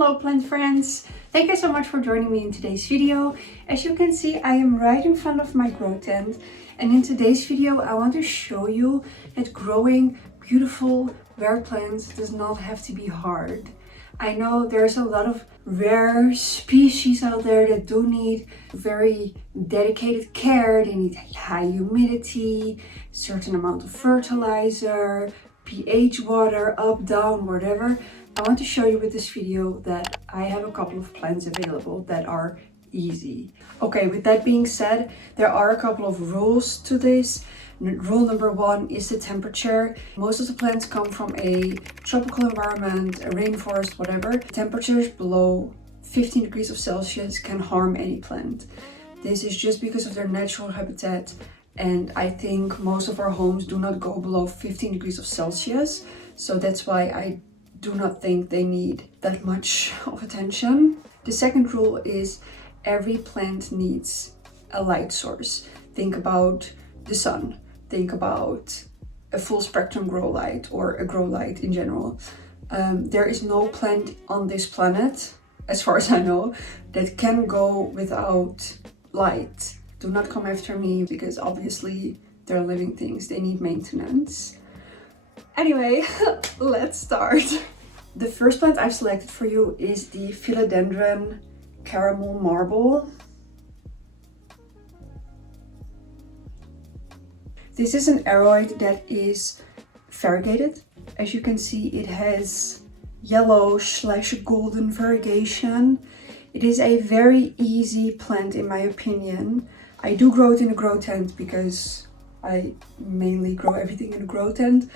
Hello plant friends! Thank you so much for joining me in today's video. As you can see, I am right in front of my grow tent, and in today's video I want to show you that growing beautiful rare plants does not have to be hard. I know there's a lot of rare species out there that do need very dedicated care. They need high humidity, certain amount of fertilizer, pH water, up, down, whatever. I want to show you with this video that I have a couple of plants available that are easy. Okay, with that being said, there are a couple of rules to this. Rule number one is the temperature. Most of the plants come from a tropical environment, a rainforest, whatever. Temperatures below 15 degrees of Celsius can harm any plant. This is just because of their natural habitat, and I think most of our homes do not go below 15 degrees of Celsius. So that's why I do not think they need that much of attention. The second rule is every plant needs a light source. Think about the sun. Think about a full spectrum grow light or a grow light in general. There is no plant on this planet, as far as I know, that can go without light. Do not come after me because obviously they're living things, they need maintenance. Anyway, let's start. The first plant I've selected for you is the philodendron caramel marble. This is an aroid that is variegated. As you can see, it has yellow/golden variegation. It is a very easy plant in my opinion. I do grow it in a grow tent because I mainly grow everything in a grow tent.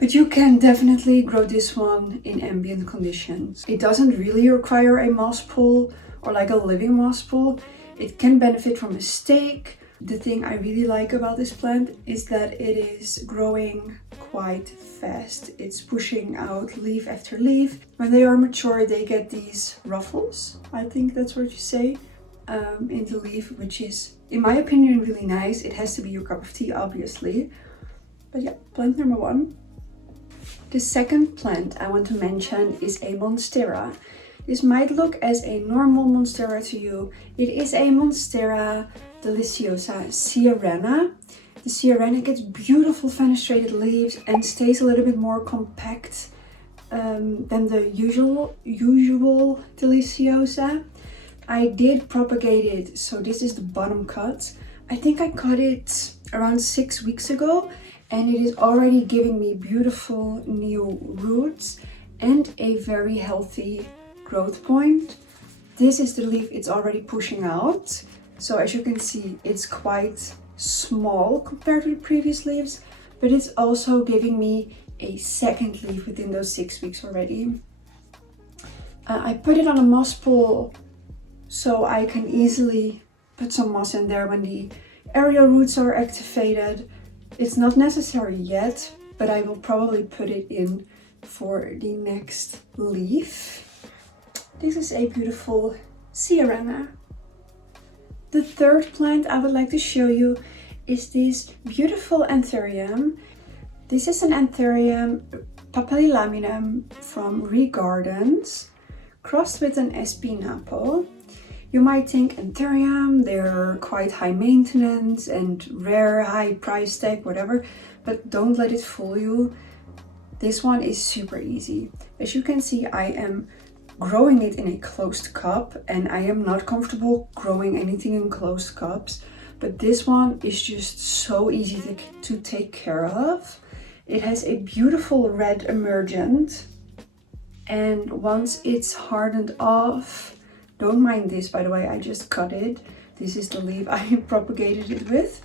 But you can definitely grow this one in ambient conditions. It doesn't really require a moss pool or like a living moss pool. It can benefit from a stake. The thing I really like about this plant is that it is growing quite fast. It's pushing out leaf after leaf. When they are mature, they get these ruffles, I think that's what you say, in the leaf, which is, in my opinion, really nice. It has to be your cup of tea, obviously. But yeah, plant number one. The second plant I want to mention is a monstera. This might look as a normal monstera to you. It is a Monstera deliciosa Sierrana. The Sierrana gets beautiful fenestrated leaves and stays a little bit more compact than the usual deliciosa. I did propagate it, so this is the bottom cut. I think I cut it around 6 weeks ago, and it is already giving me beautiful new roots and a very healthy growth point. This is the leaf it's already pushing out. So as you can see, it's quite small compared to the previous leaves, but it's also giving me a second leaf within those 6 weeks already. I put it on a moss pool so I can easily put some moss in there when the aerial roots are activated. It's not necessary yet, but I will probably put it in for the next leaf. This is a beautiful Sierrana. The third plant I would like to show you is this beautiful anthurium. This is an anthurium papillilaminum from Gardens, crossed with an espinapo. You might think anthurium, they're quite high maintenance and rare, high price tag, whatever, but don't let it fool you. This one is super easy. As you can see, I am growing it in a closed cup, and I am not comfortable growing anything in closed cups, but this one is just so easy to take care of. It has a beautiful red emergent, and once it's hardened off, don't mind this, by the way, I just cut it. This is the leaf I propagated it with.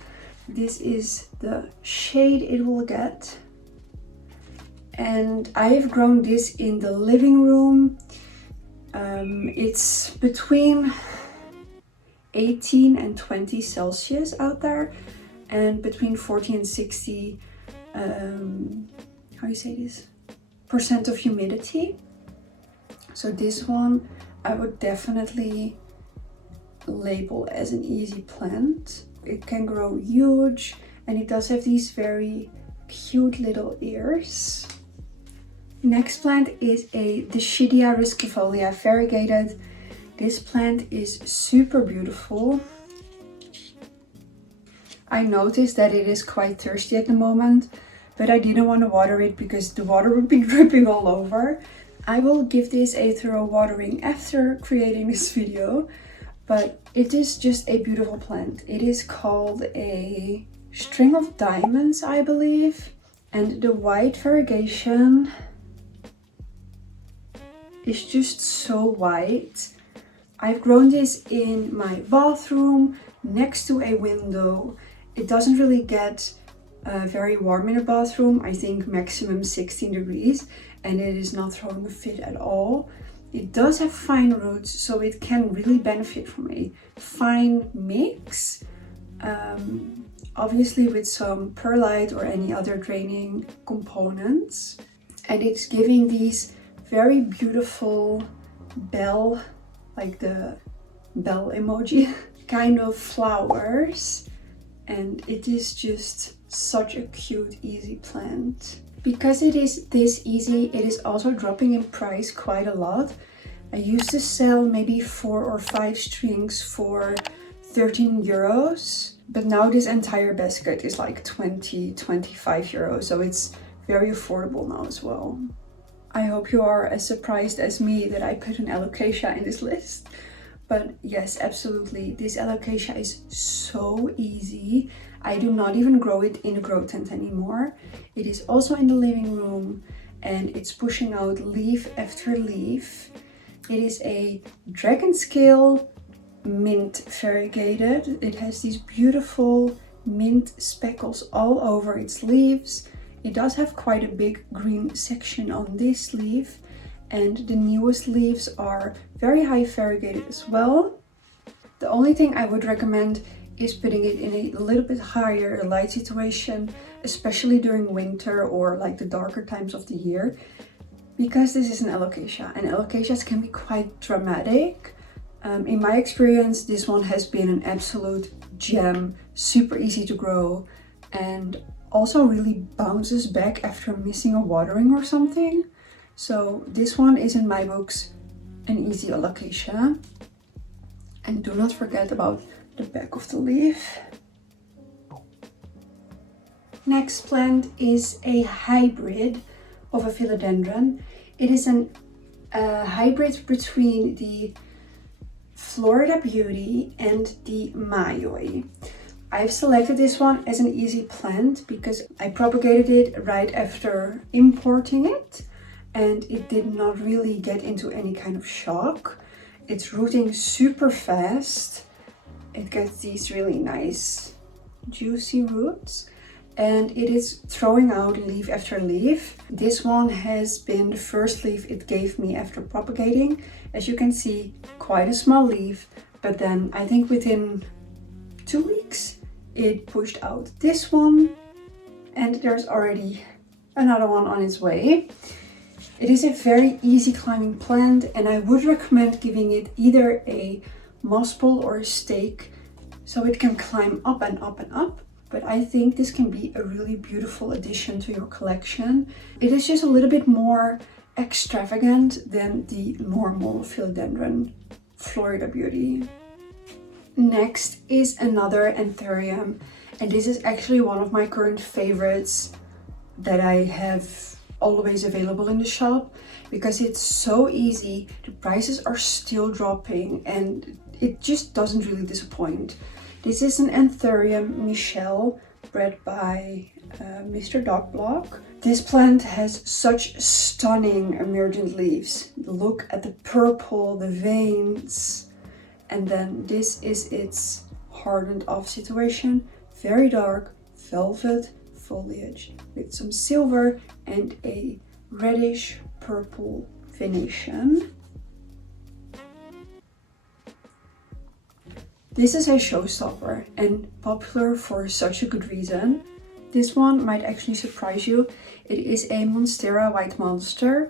This is the shade it will get. And I have grown this in the living room. It's between 18 and 20 Celsius out there, and between 40 and 60, how you say this? % of humidity. So this one I would definitely label as an easy plant. It can grow huge, and it does have these very cute little ears. Next plant is a Dischidia riscifolia variegated. This plant is super beautiful. I noticed that it is quite thirsty at the moment, but I didn't want to water it because the water would be dripping all over. I will give this a thorough watering after creating this video, but it is just a beautiful plant. It is called a string of diamonds, I believe, and the white variegation is just so white. I've grown this in my bathroom next to a window. It doesn't really get very warm in a bathroom, I think maximum 16 degrees, and it is not throwing a fit at all. It does have fine roots, so it can really benefit from a fine mix, obviously with some perlite or any other draining components. And it's giving these very beautiful bell, like the bell emoji, kind of flowers. And it is just such a cute, easy plant. Because it is this easy, it is also dropping in price quite a lot. I used to sell maybe 4 or 5 strings for 13 euros, but now this entire basket is like 20-25 euros, so it's very affordable now as well. I hope you are as surprised as me that I put an alocasia in this list. But yes, absolutely, this alocasia is so easy. I do not even grow it in a grow tent anymore. It is also in the living room and it's pushing out leaf after leaf. It is a dragon scale mint variegated. It has these beautiful mint speckles all over its leaves. It does have quite a big green section on this leaf, and the newest leaves are very high variegated as well. The only thing I would recommend is putting it in a little bit higher light situation, especially during winter or like the darker times of the year, because this is an alocasia and alocasias can be quite dramatic. In my experience, this one has been an absolute gem, super easy to grow, and also really bounces back after missing a watering or something. So this one is in my books an easy alocasia. And do not forget about the back of the leaf. Next plant is a hybrid of a philodendron. It is a hybrid between the Florida Beauty and the Mayoi. I've selected this one as an easy plant because I propagated it right after importing it and it did not really get into any kind of shock. It's rooting super fast. It gets these really nice juicy roots and it is throwing out leaf after leaf. This one has been the first leaf it gave me after propagating. As you can see, quite a small leaf, but then I think within 2 weeks it pushed out this one and there's already another one on its way. It is a very easy climbing plant and I would recommend giving it either a moss pole or a stake so it can climb up and up and up. But I think this can be a really beautiful addition to your collection. It is just a little bit more extravagant than the normal philodendron Florida Beauty. Next is another anthurium, and this is actually one of my current favorites that I have always available in the shop because it's so easy. The prices are still dropping and it just doesn't really disappoint. This is an Anthurium Michel bred by Mr. Dogblock. This plant has such stunning emergent leaves. Look at the purple, the veins, and then this is its hardened off situation. Very dark velvet foliage with some silver and a reddish purple venation. This is a showstopper and popular for such a good reason. This one might actually surprise you. It is a Monstera White Monster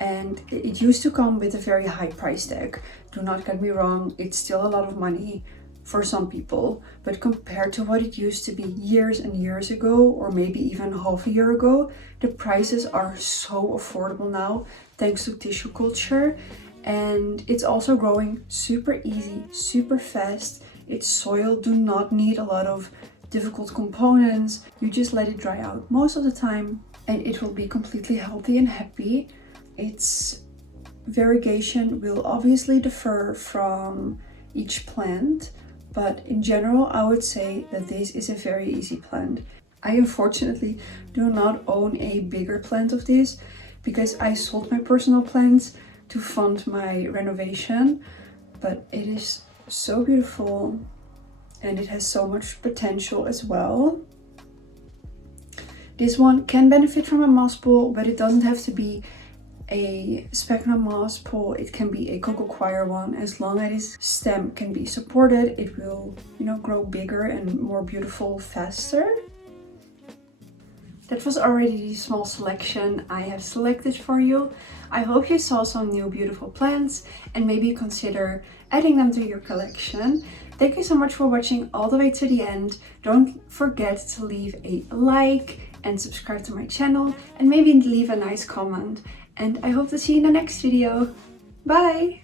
and it used to come with a very high price tag. Do not get me wrong, it's still a lot of money, for some people, but compared to what it used to be years and years ago, or maybe even half a year ago, the prices are so affordable now thanks to tissue culture. And it's also growing super easy, super fast. Its soil do not need a lot of difficult components. You just let it dry out most of the time and it will be completely healthy and happy. Its variegation will obviously differ from each plant, but in general I would say that this is a very easy plant. I unfortunately do not own a bigger plant of this because I sold my personal plants to fund my renovation, but it is so beautiful and it has so much potential as well. This one can benefit from a moss pole, but it doesn't have to be a sphagnum moss pole. It can be a coco coir one. As long as its stem can be supported, it will, grow bigger and more beautiful faster. That was already the small selection I have selected for you. I hope you saw some new beautiful plants and maybe consider adding them to your collection. Thank you so much for watching all the way to the end. Don't forget to leave a like and subscribe to my channel and maybe leave a nice comment. And I hope to see you in the next video. Bye!